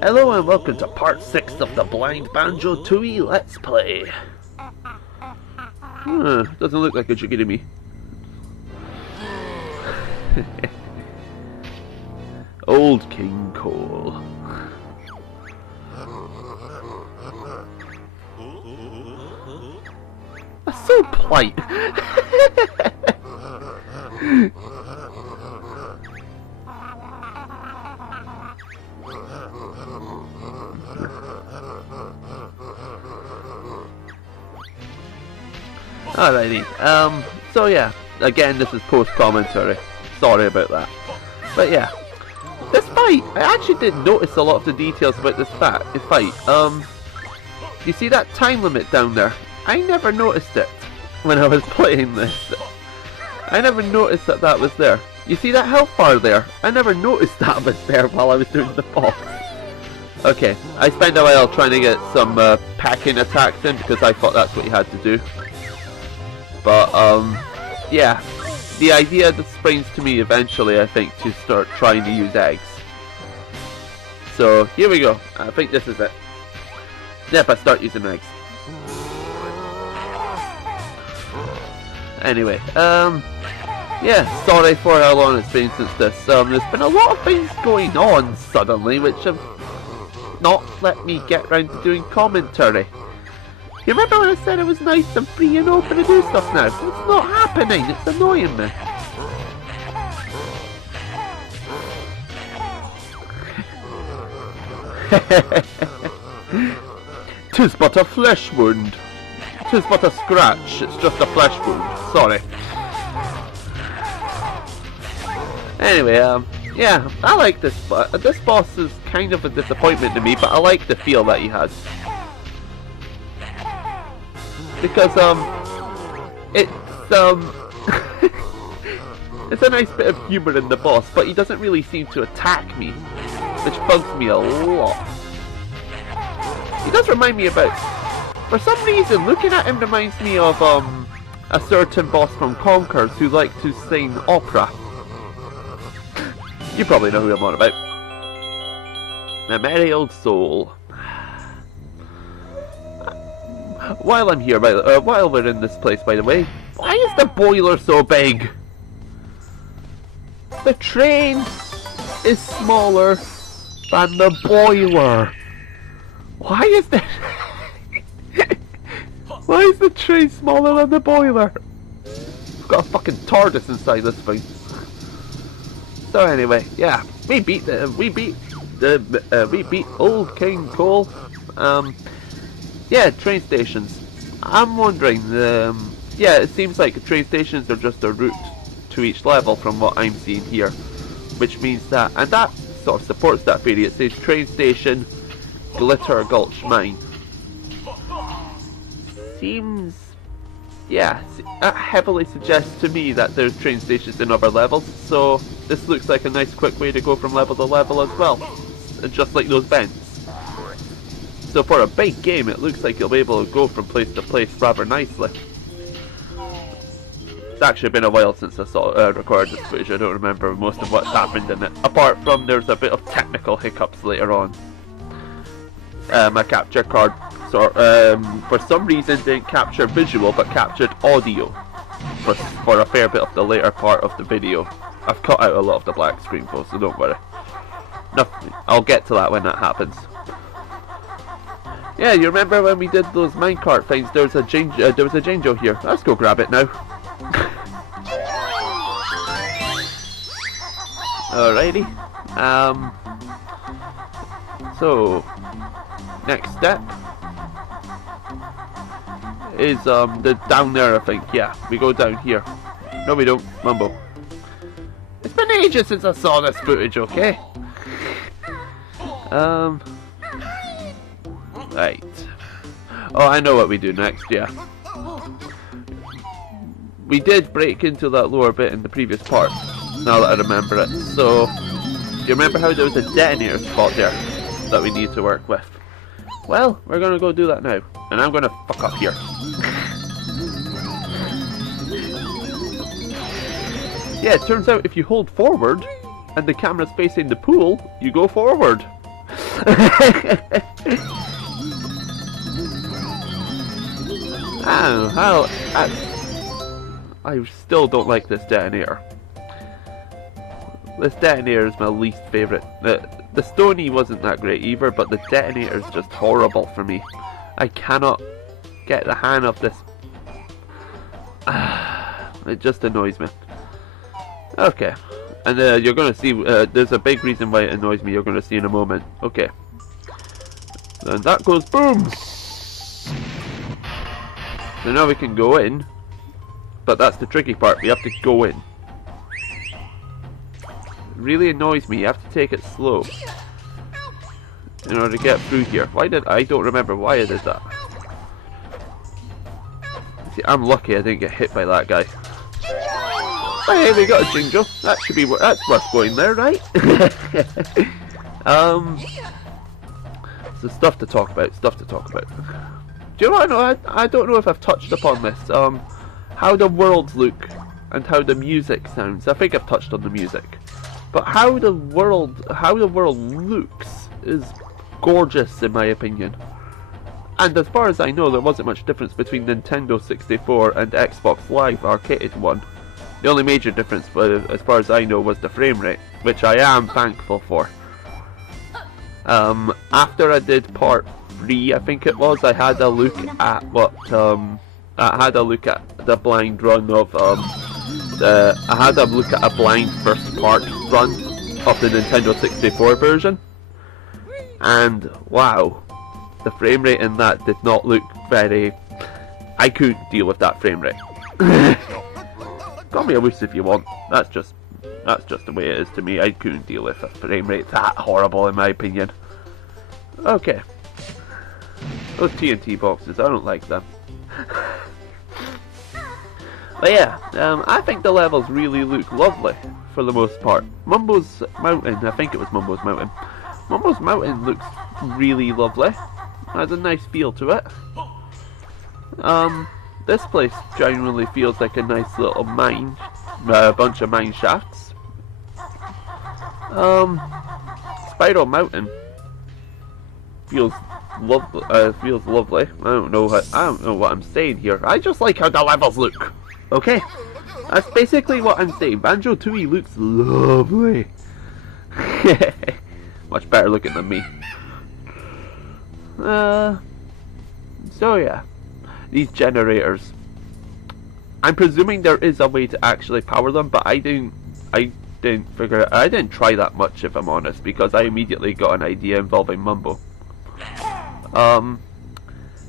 Hello and welcome to part 6 of the Blind Banjo-Tooie Let's Play. Doesn't look like a jiggy to me. Old King Cole. That's so polite. Alrighty, so yeah, again this is post-commentary, sorry about that. But yeah, this fight, I actually didn't notice a lot of the details about this fight. You see that time limit down there? I never noticed it when I was playing this. I never noticed that that was there. You see that health bar there? I never noticed that was there while I was doing the boss. Okay, I spent a while trying to get some packing attacks in because I thought that's what you had to do. But, yeah, the idea that springs to me eventually, I think, to start trying to use eggs. So, here we go. I think this is it. Yep, I start using eggs. Anyway, yeah, sorry for how long it's been since this. There's been a lot of things going on suddenly, which have not let me get round to doing commentary. You remember when I said it was nice and free and open to do stuff now? It's not happening, it's annoying me. Tis but a flesh wound. Tis but a scratch, it's just a flesh wound. Sorry. Anyway, yeah, I like this, but this boss is kind of a disappointment to me, but I like the feel that he has. Because, it's, it's a nice bit of humour in the boss, but he doesn't really seem to attack me, which bugs me a lot. He does remind me about, for some reason, looking at him reminds me of, a certain boss from Conkers who liked to sing opera. You probably know who I'm on about. A merry old soul. While I'm here, while we're in this place, by the way, why is the boiler so big? The train is smaller than the boiler. Why is the why is the train smaller than the boiler? I've got a fucking TARDIS inside this thing. So anyway, yeah, we beat Old King Cole. Yeah, train stations. I'm wondering, yeah, it seems like train stations are just a route to each level from what I'm seeing here. Which means that, and that sort of supports that theory, it says train station, Glitter Gulch Mine. Seems, yeah, that heavily suggests to me that there's train stations in other levels, so this looks like a nice quick way to go from level to level as well. Just like those vents. So for a big game, it looks like you'll be able to go from place to place rather nicely. It's actually been a while since I recorded this footage. I don't remember most of what's happened in it. Apart from there's a bit of technical hiccups later on. My capture card for some reason didn't capture visual but captured audio for a fair bit of the later part of the video. I've cut out a lot of the black screen though, so don't worry. Nothing. I'll get to that when that happens. Yeah, you remember when we did those minecart things? There was a Janjo here. Let's go grab it now. Alrighty. So next step is the down there, I think. Yeah, we go down here. No, we don't. Mumbo. It's been ages since I saw this footage. Okay. Right. Oh, I know what we do next, yeah. We did break into that lower bit in the previous part, now that I remember it. So, do you remember how there was a detonator spot there that we need to work with? Well, we're gonna go do that now. And I'm gonna fuck up here. Yeah, it turns out if you hold forward and the camera's facing the pool, you go forward. I still don't like this detonator. This detonator is my least favourite. The Stony wasn't that great either, but the detonator is just horrible for me. I cannot get the hang of this. It just annoys me. Okay, and you're going to see, there's a big reason why it annoys me, you're going to see in a moment. Okay. And that goes boom! So now we can go in, but that's the tricky part, we have to go in. It really annoys me, you have to take it slow in order to get through here. I don't remember why I did that. See, I'm lucky I didn't get hit by that guy. Oh, hey, we got a Jinjo. That should be, that's worth going there, right? So stuff to talk about, Do you know, I don't know if I've touched upon this, how the worlds look and how the music sounds. I think I've touched on the music. But how the world looks is gorgeous in my opinion. And as far as I know, there wasn't much difference between Nintendo 64 and Xbox Live arcade one. The only major difference, as far as I know, was the frame rate, which I am thankful for. After I did part 3, I think it was, I had a look at the blind run of I had a look at a blind first part run of the Nintendo 64 version, and wow, the frame rate in that did not look very. I couldn't deal with that frame rate. Call me a wuss if you want. That's just the way it is to me. I couldn't deal with a frame rate that horrible in my opinion. Okay. Those TNT boxes, I don't like them. But yeah, I think the levels really look lovely for the most part. Mumbo's Mountain, I think it was Mumbo's Mountain. Mumbo's Mountain looks really lovely. Has a nice feel to it. This place genuinely feels like a nice little mine, a bunch of mine shafts. Spiral Mountain feels lovely. I don't know what I'm saying here. I just like how the levels look. Okay, that's basically what I'm saying. Banjo-Tooie looks lovely. Much better looking than me. So yeah, these generators. I'm presuming there is a way to actually power them, but I didn't figure it. I didn't try that much, if I'm honest, because I immediately got an idea involving Mumbo.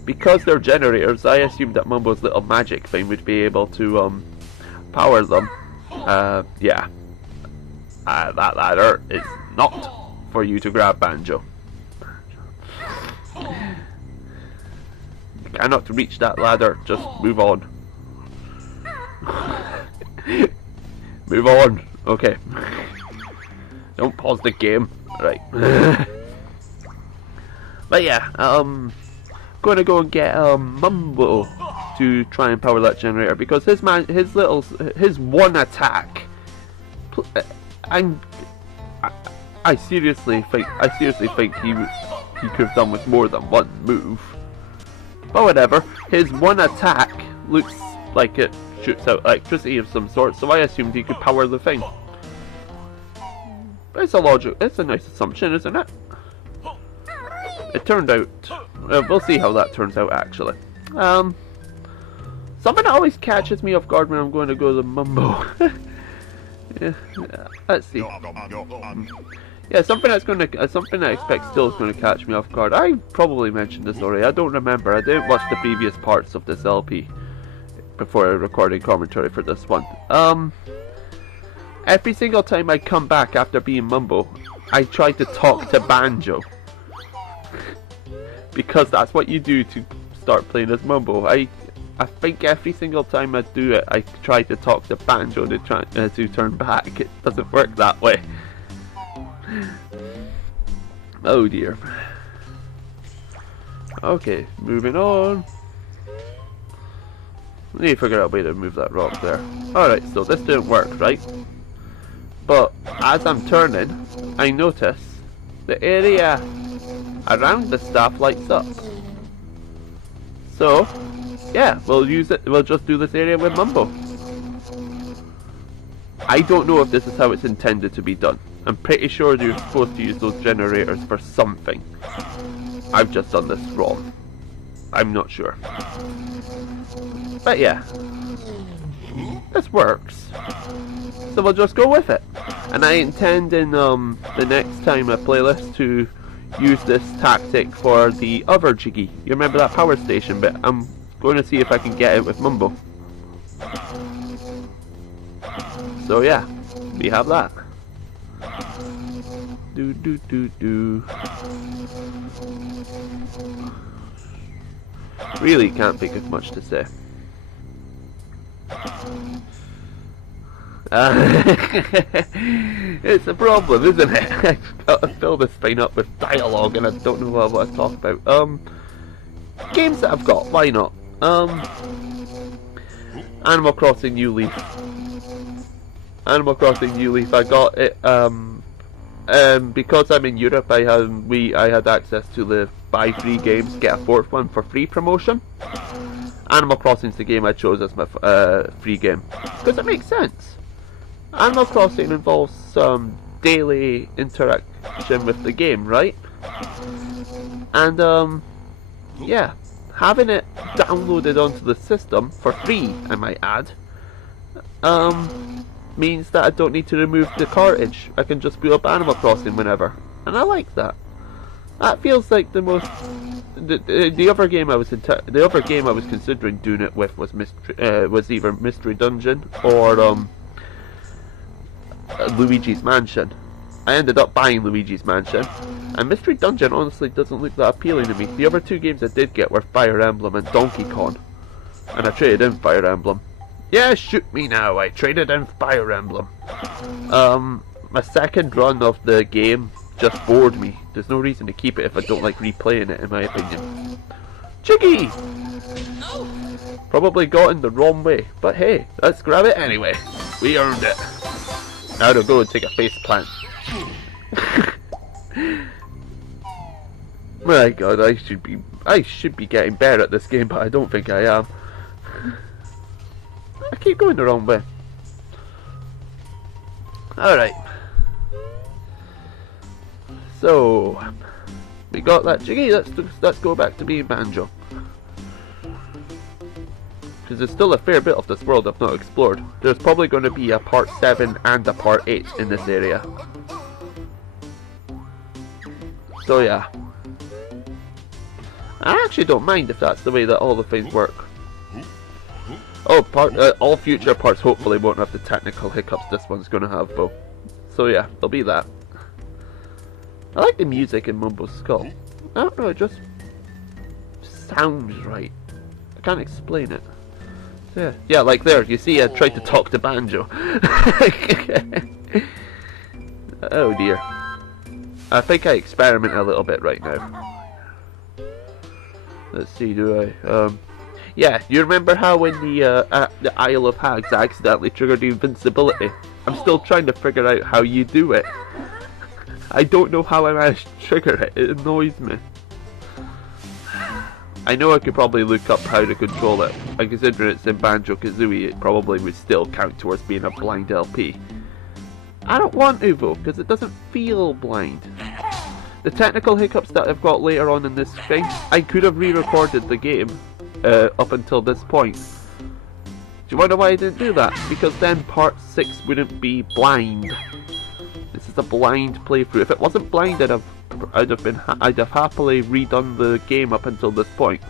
Because they're generators, I assumed that Mumbo's little magic thing would be able to power them. Yeah. That ladder is not for you to grab, Banjo. You cannot reach that ladder, just move on. Move on. Okay. Don't pause the game. Right. But yeah, gonna go and get Mumbo to try and power that generator, because his one attack. I seriously think he could have done with more than one move. But whatever, his one attack looks like it shoots out electricity of some sort, so I assumed he could power the thing. But it's a nice assumption, isn't it? It turned out, we'll see how that turns out actually. Something that always catches me off guard when I'm going to go to Mumbo. Yeah, let's see. Yeah, something I expect still is going to catch me off guard. I probably mentioned this already. I don't remember. I didn't watch the previous parts of this LP before I recorded commentary for this one. Every single time I come back after being Mumbo, I try to talk to Banjo. Because that's what you do to start playing as Mumbo. I think every single time I do it, I try to talk to Banjo to turn back. It doesn't work that way. Oh dear. Okay, moving on. I need to figure out a way to move that rock there. Alright, so this didn't work, right? But as I'm turning, I notice the area around the staff lights up. So, yeah, we'll use it. We'll just do this area with Mumbo. I don't know if this is how it's intended to be done. I'm pretty sure you're supposed to use those generators for something. I've just done this wrong. I'm not sure. But yeah, this works. So we'll just go with it. And I intend in the next time I play this to use this tactic for the other Jiggy. You remember that power station bit? I'm going to see if I can get it with Mumbo. So yeah, we have that. Really can't think of much to say. It's a problem, isn't it? I've got to fill this thing up with dialogue and I don't know what I want to talk about. Games that I've got, why not? Animal Crossing New Leaf. Animal Crossing New Leaf, I got it, because I'm in Europe, I had access to the buy 3 games, get a 4th one for free promotion. Animal Crossing's the game I chose as my free game, because it makes sense. Animal Crossing involves some daily interaction with the game, right? And yeah, having it downloaded onto the system for free, I might add, means that I don't need to remove the cartridge. I can just boot up Animal Crossing whenever, and I like that. That feels like the most. The other game I was considering doing it with was either Mystery Dungeon or Luigi's Mansion. I ended up buying Luigi's Mansion, and Mystery Dungeon honestly doesn't look that appealing to me. The other 2 games I did get were Fire Emblem and Donkey Kong, and I traded in Fire Emblem. Yeah, shoot me now, I traded in Fire Emblem. My second run of the game just bored me. There's no reason to keep it if I don't like replaying it, in my opinion. Jiggy! Probably got in the wrong way, but hey, let's grab it anyway. We earned it. Now to go and take a face plant. My god, I should be getting better at this game, but I don't think I am. I keep going the wrong way. Alright. So, we got that Jiggy, let's go back to being Banjo. Because there's still a fair bit of this world I've not explored. There's probably going to be a part 7 and a part 8 in this area. So yeah. I actually don't mind if that's the way that all the things work. Oh, all future parts hopefully won't have the technical hiccups this one's going to have, though. So yeah, there'll be that. I like the music in Mumbo's Skull. I don't know, it just sounds right. I can't explain it. Yeah, yeah, like there, you see I tried to talk to Banjo. Oh dear. I think I experiment a little bit right now. Let's see, do I... Yeah, you remember how when the Isle of Hags accidentally triggered invincibility? I'm still trying to figure out how you do it. I don't know how I managed to trigger it, it annoys me. I know I could probably look up how to control it, and considering it's in Banjo-Kazooie, it probably would still count towards being a blind LP. I don't want to though, because it doesn't feel blind. The technical hiccups that I've got later on in this thing, I could have re-recorded the game up until this point. Do you wonder why I didn't do that? Because then part 6 wouldn't be blind. This is a blind playthrough. If it wasn't blind, I'd have happily redone the game up until this point.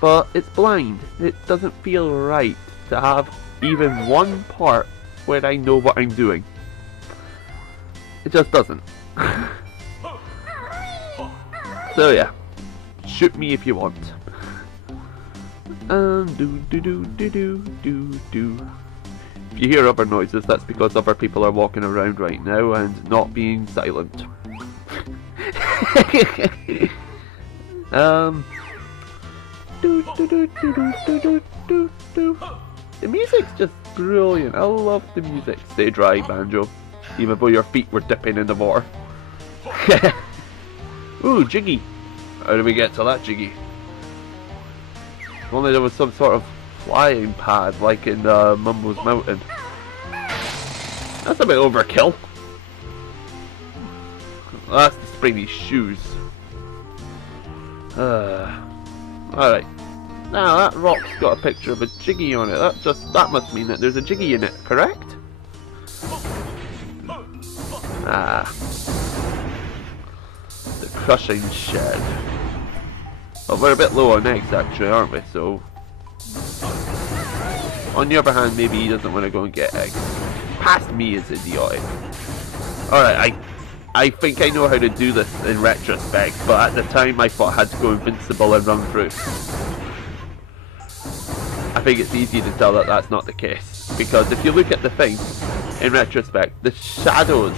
But it's blind. It doesn't feel right to have even one part where I know what I'm doing. It just doesn't. So yeah, shoot me if you want. If you hear other noises, that's because other people are walking around right now and not being silent. The music's just brilliant. I love the music. Stay dry, Banjo. Even though your feet were dipping in the water. Ooh, Jiggy! How do we get to that Jiggy? If only there was some sort of flying pad like in Mumbo's Mountain. That's a bit overkill. That's the springy shoes. Alright. Now that rock's got a picture of a Jiggy on it. That must mean that there's a Jiggy in it, correct? Ah. The crushing shed. Well, we're a bit low on eggs actually, aren't we? So on the other hand, maybe he doesn't want to go and get eggs. Past me is idiotic. Alright, I think I know how to do this in retrospect, but at the time I thought I had to go invincible and run through. I think it's easy to tell that that's not the case, because if you look at the thing in retrospect, the shadows,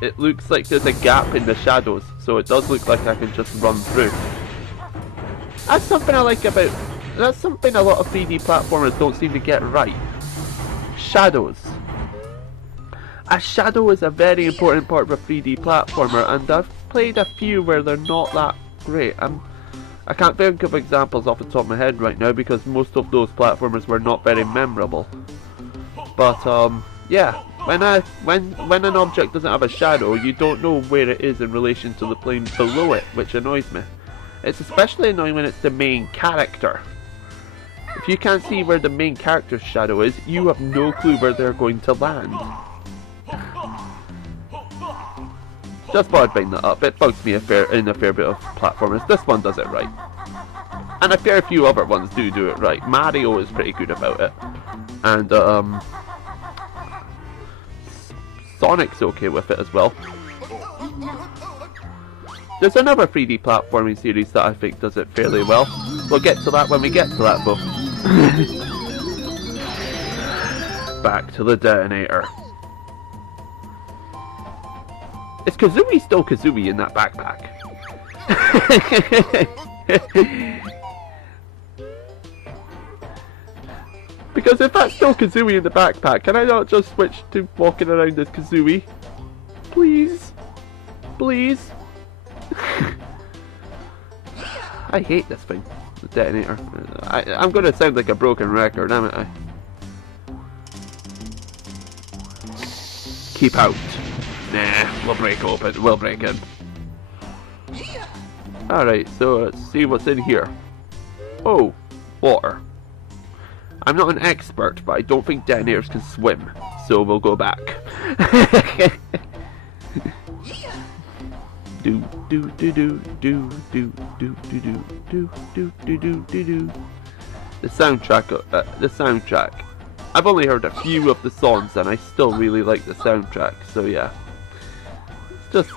it looks like there's a gap in the shadows, so it does look like I can just run through. That's something I like about, that's something a lot of 3D platformers don't seem to get right. Shadows. A shadow is a very important part of a 3D platformer, and I've played a few where they're not that great. I can't think of examples off the top of my head right now because most of those platformers were not very memorable. But yeah, when an object doesn't have a shadow, you don't know where it is in relation to the plane below it, which annoys me. It's especially annoying when it's the main character. If you can't see where the main character's shadow is, you have no clue where they're going to land. Just thought I'd bring that up. It bugs me in a fair bit of platformers. This one does it right. And a fair few other ones do it right. Mario is pretty good about it. And Sonic's okay with it as well. There's another 3D platforming series that I think does it fairly well. We'll get to that when we get to that though. Back to the detonator. Is Kazooie still Kazooie in that backpack? Because if that's still Kazooie in the backpack, can I not just switch to walking around as Kazooie? Please? Please? I hate this thing. The detonator. I'm gonna sound like a broken record, am I? Keep out. Nah, we'll break open. We'll break in. Alright, so let's see what's in here. Oh, water. I'm not an expert, but I don't think detonators can swim, so we'll go back. Do do do do do do do do do do do do do do. The soundtrack. I've only heard a few of the songs, and I still really like the soundtrack. So yeah. Just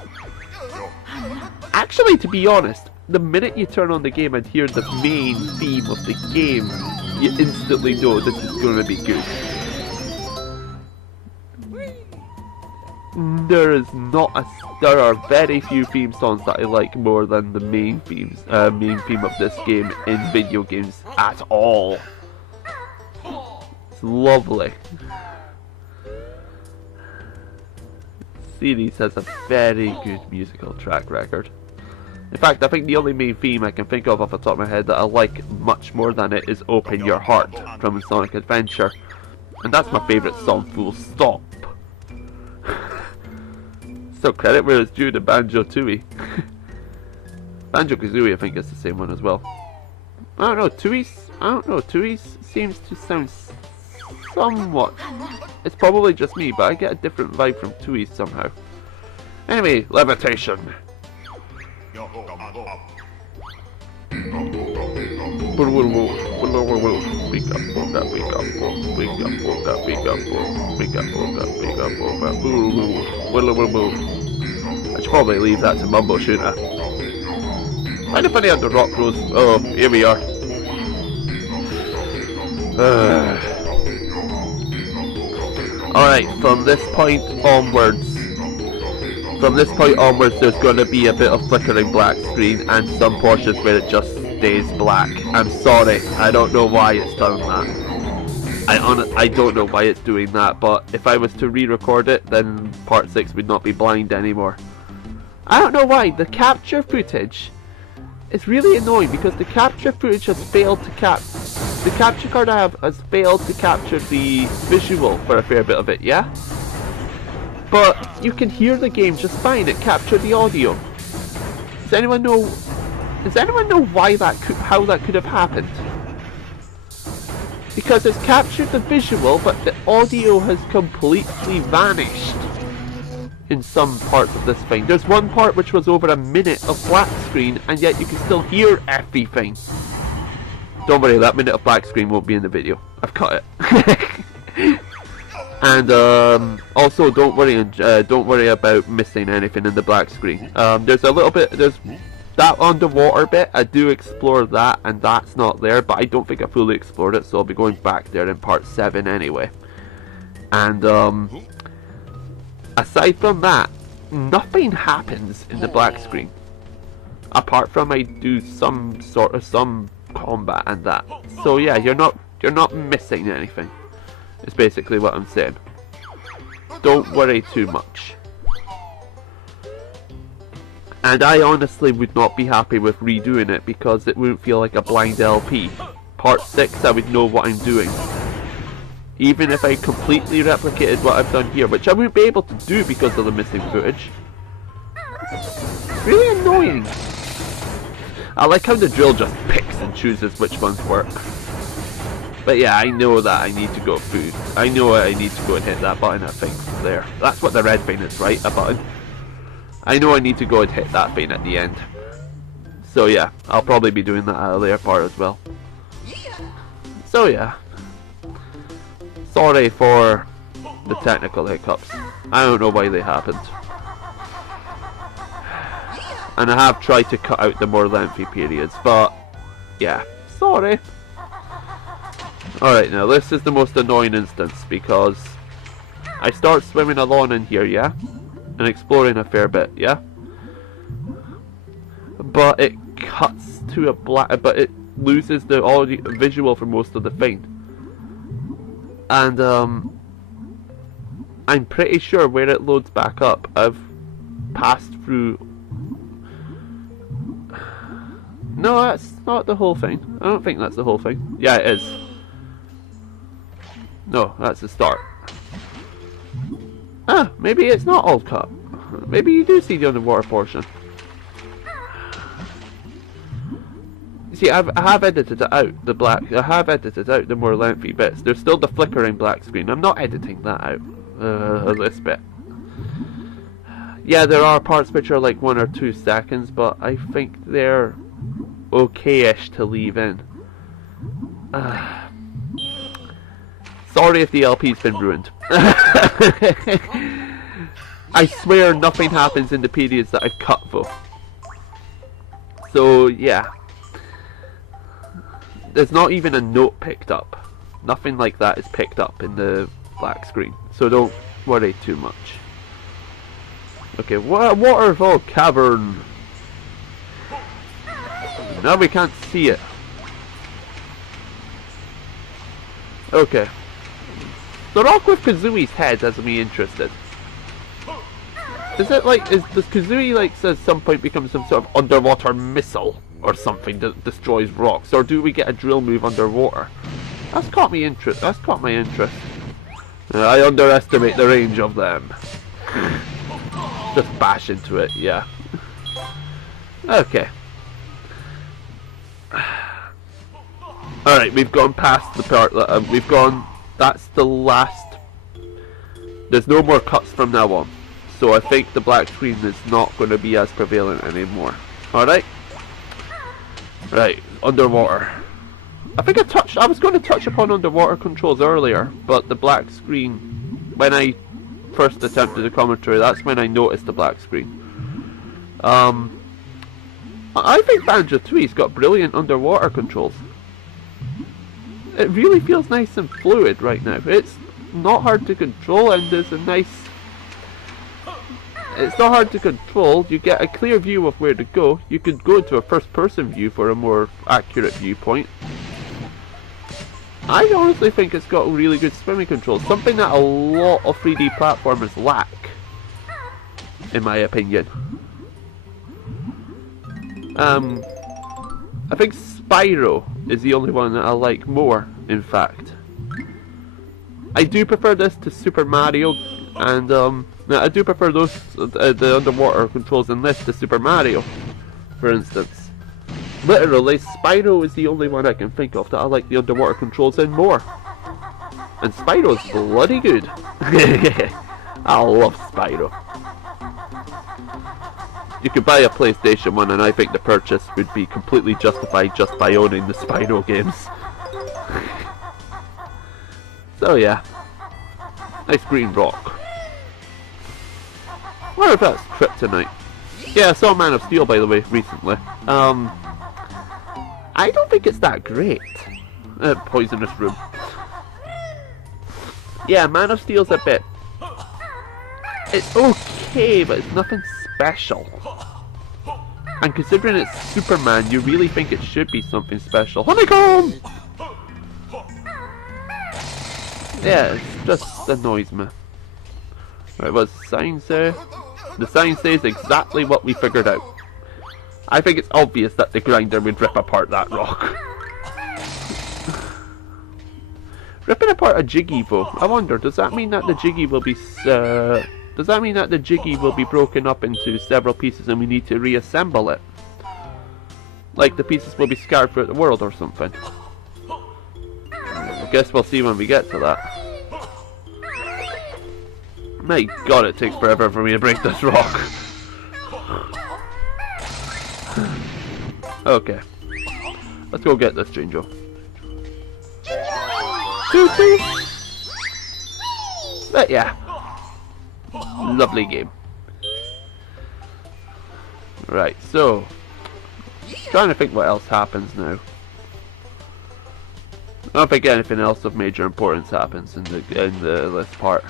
actually, to be honest, the minute you turn on the game and hear the main theme of the game, you instantly know this is going to be good. There are very few theme songs that I like more than the main theme of this game in video games at all. It's lovely. Series has a very good musical track record. In fact, I think the only main theme I can think of off the top of my head that I like much more than it is Open Your Heart from Sonic Adventure. And that's my favourite song, full stop. So credit where it's due to Banjo-Tooie. Banjo-Kazooie I think is the same one as well. I don't know, Tooie seems to sound somewhat... It's probably just me, but I get a different vibe from Tooie somehow. Anyway, levitation. I should probably leave that to Mumbo, shouldn't I? Mind if I had the rock rose? Oh, here we are. Alright, from this point onwards, there's going to be a bit of flickering black screen and some portions where it just stays black. I'm sorry, I don't know why it's done that. I don't know why it's doing that, but if I was to re-record it, then part 6 would not be blind anymore. I don't know why, the capture footage is really annoying because the capture footage has failed to the capture card I have has failed to capture the visual for a fair bit of it, yeah? But you can hear the game just fine, it captured the audio. Does anyone know why how that could have happened? Because it's captured the visual, but the audio has completely vanished in some parts of this thing. There's one part which was over a minute of black screen, and yet you can still hear everything. Don't worry, that minute of black screen won't be in the video. I've cut it. And also, don't worry about missing anything in the black screen. There's a little bit. There's that underwater bit. I do explore that, and that's not there. But I don't think I fully explored it, so I'll be going back there in part 7 anyway. And aside from that, nothing happens in the black screen. Apart from I do some combat and that. So yeah, you're not missing anything. It's basically what I'm saying. Don't worry too much. And I honestly would not be happy with redoing it because it wouldn't feel like a blind LP. Part 6 I would know what I'm doing. Even if I completely replicated what I've done here, which I wouldn't be able to do because of the missing footage. It's really annoying. I like how the drill just picks and chooses which ones work. But yeah, I know that I need to go food. I know I need to go and hit that button, I think, there. That's what the red thing is, right? A button. I know I need to go and hit that thing at the end. So yeah, I'll probably be doing that at a later part as well. So yeah. Sorry for the technical hiccups. I don't know why they happened. And I have tried to cut out the more lengthy periods, but yeah, sorry. Alright, now this is the most annoying instance because I start swimming along in here, yeah? And exploring a fair bit, yeah? But it cuts to a black, but it loses the audio visual for most of the thing. And I'm pretty sure where it loads back up, I've passed through. No, that's not the whole thing. I don't think that's the whole thing. Yeah, it is. No, that's the start. Ah, maybe it's not all cut. Maybe you do see the underwater portion. See, I have edited it out, the black. I have edited out the more lengthy bits. There's still the flickering black screen. I'm not editing that out. This bit. Yeah, there are parts which are like 1 or 2 seconds, but I think they're okay-ish to leave in. Sorry if the LP's been ruined. I swear nothing happens in the periods that I've cut though. So yeah. There's not even a note picked up. Nothing like that is picked up in the black screen. So don't worry too much. Okay, waterfall cavern. Now we can't see it. Okay. The rock with Kazooie's head has me interested. Is it like, does Kazooie like at some point become some sort of underwater missile or something that destroys rocks, or do we get a drill move underwater? That's caught me interest. That's caught my interest. I underestimate the range of them. Just bash into it, yeah. Okay. Alright, we've gone past the part that we've gone. That's the last. There's no more cuts from now on. So I think the black screen is not going to be as prevalent anymore. Alright? Right, underwater. I think I was going to touch upon underwater controls earlier, but the black screen, when I first attempted the commentary, that's when I noticed the black screen. I think Banjo-Tooie's got brilliant underwater controls. It really feels nice and fluid right now. It's not hard to control, and there's a nice... It's not hard to control. You get a clear view of where to go. You could go into a first-person view for a more accurate viewpoint. I honestly think it's got really good swimming controls. Something that a lot of 3D platformers lack, in my opinion. I think Spyro is the only one that I like more, in fact. I do prefer this to Super Mario, and I do prefer those the underwater controls in this to Super Mario, for instance. Literally, Spyro is the only one I can think of that I like the underwater controls in more. And Spyro's bloody good. I love Spyro. You could buy a PlayStation 1 and I think the purchase would be completely justified just by owning the Spyro games. So yeah. Nice green rock. I wonder if that's Kryptonite. Yeah, I saw Man of Steel, by the way, recently. I don't think it's that great. Poisonous Room. Yeah, Man of Steel's a bit... It's okay, but it's nothing special. And considering it's Superman, you really think it should be something special. Honeycomb! Yeah, it just annoys me. Right, what's the sign say? The sign says exactly what we figured out. I think it's obvious that the grinder would rip apart that rock. Ripping apart a Jiggy though, I wonder, does that mean that the Jiggy will be broken up into several pieces and we need to reassemble it? Like the pieces will be scattered throughout the world or something. I guess we'll see when we get to that. My god, it takes forever for me to break this rock. Okay. Let's go get this Jinjo. But yeah. Lovely game. Right, so trying to think what else happens now. I don't think anything else of major importance happens in this part.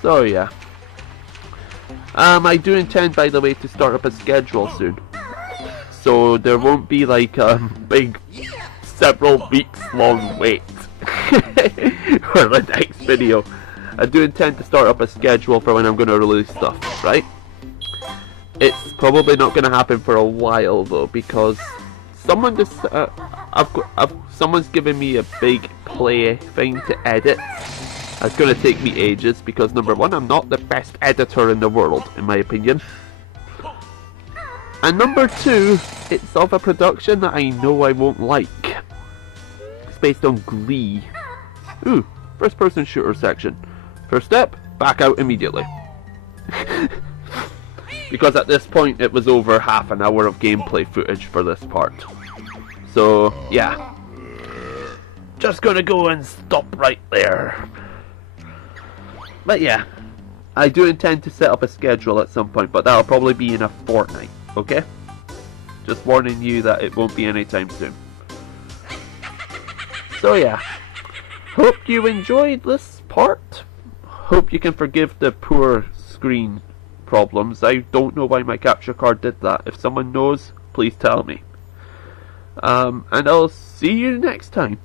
So yeah. I do intend, by the way, to start up a schedule soon. So there won't be like a big several weeks long wait for the next video. I do intend to start up a schedule for when I'm going to release stuff, right? It's probably not going to happen for a while though, because someone just someone's given me a big play thing to edit. It's going to take me ages because number one, I'm not the best editor in the world, in my opinion. And number two, it's of a production that I know I won't like. It's based on Glee. Ooh, first person shooter section. First step, back out immediately. Because at this point it was over half an hour of gameplay footage for this part. So, yeah. Just gonna go and stop right there. But yeah, I do intend to set up a schedule at some point, but that'll probably be in a fortnight, okay? Just warning you that it won't be anytime soon. So yeah, hope you enjoyed this part. Hope you can forgive the poor screen problems. I don't know why my capture card did that. If someone knows, please tell me. And I'll see you next time.